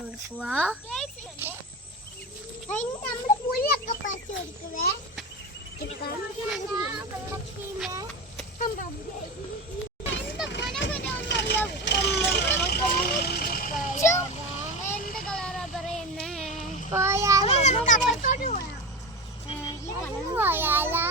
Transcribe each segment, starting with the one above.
പോവാ നമ്മള് പുല്ലൊക്കെ പറിച്ചു കൊടുക്കുവേ എന്ത് കളറാ പറയുന്നേ പോയാലോ നമുക്ക് അപ്പുറത്തോട്ട് പോവാം പോയാലോ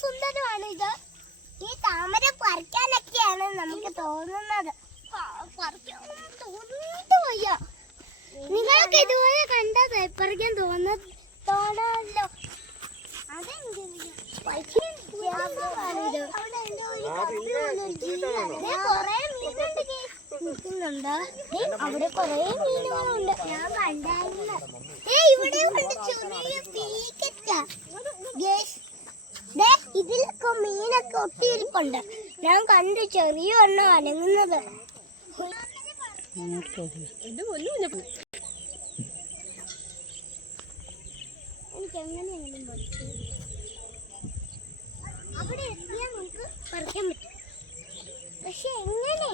സുന്ദരമാണ് ഇത്. ഈ താമര പറിക്കാനൊക്കെയാണ് നമുക്ക് തോന്നുന്നത്. തോന്നിട്ട് വയ്യ. നിങ്ങൾക്ക് ഇതുപോലെ കണ്ടാൽ പറിക്കാൻ തോന്നുന്നു തോന്നല്ലോ നിൽക്കുന്നുണ്ടോ അവിടെ കുറേ മീനുകളുണ്ട് ഞാൻ കണ്ടായിരുന്നു ഏ ഇവിടെ ചെറിയ പീക്കറ്റ ഇതിലൊക്കെ മീനൊക്കെ ഒട്ടിയിരിപ്പുണ്ട് ഞാൻ കണ്ടു ചെറിയ എണ്ണ അനങ്ങുന്നത് എങ്ങനെയെങ്കിലും പറിച്ചു അവിടെ എത്തിയാൽ നമുക്ക് പറിക്കാൻ പറ്റും. പക്ഷെ എങ്ങനെ?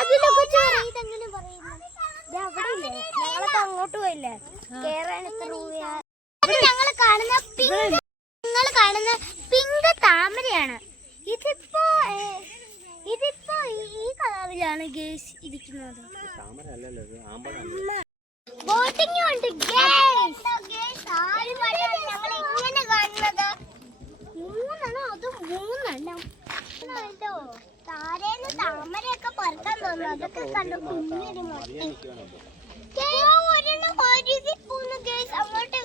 അതിലൊക്കെ ചെറിയതെങ്ങനെ പറയുന്നു? ദേ അവിടെ ഇല്ലേ. ഞങ്ങളൊക്കെ അങ്ങോട്ട് പോയില്ലേ? കേറാൻ എത്ര രൂപയാ ഞങ്ങൾ കാണുന്ന പിങ്ക് നിങ്ങൾ കാണുന്ന പിങ്ക് താമരയാണ്. ഇതിപ്പോ ഇതിപ്പോ ഈ- കളറിലാണ് ഗേസ് ഇരിക്കുന്നത്. ബോട്ടിംഗ് ഉണ്ട് ഇങ്ങനെ കാണുന്നത്. മൂന്നെണ്ണം അത് മൂന്നെണ്ണം. താരേന്ന് താമരയൊക്കെ പറക്കാൻ തോന്നുന്നു. അതൊക്കെ കണ്ടു കുഞ്ഞൊരു മുട്ട. ഒരെണ്ണം ഒരുങ്ങി പോന്നു ഗേസ്. അങ്ങോട്ടും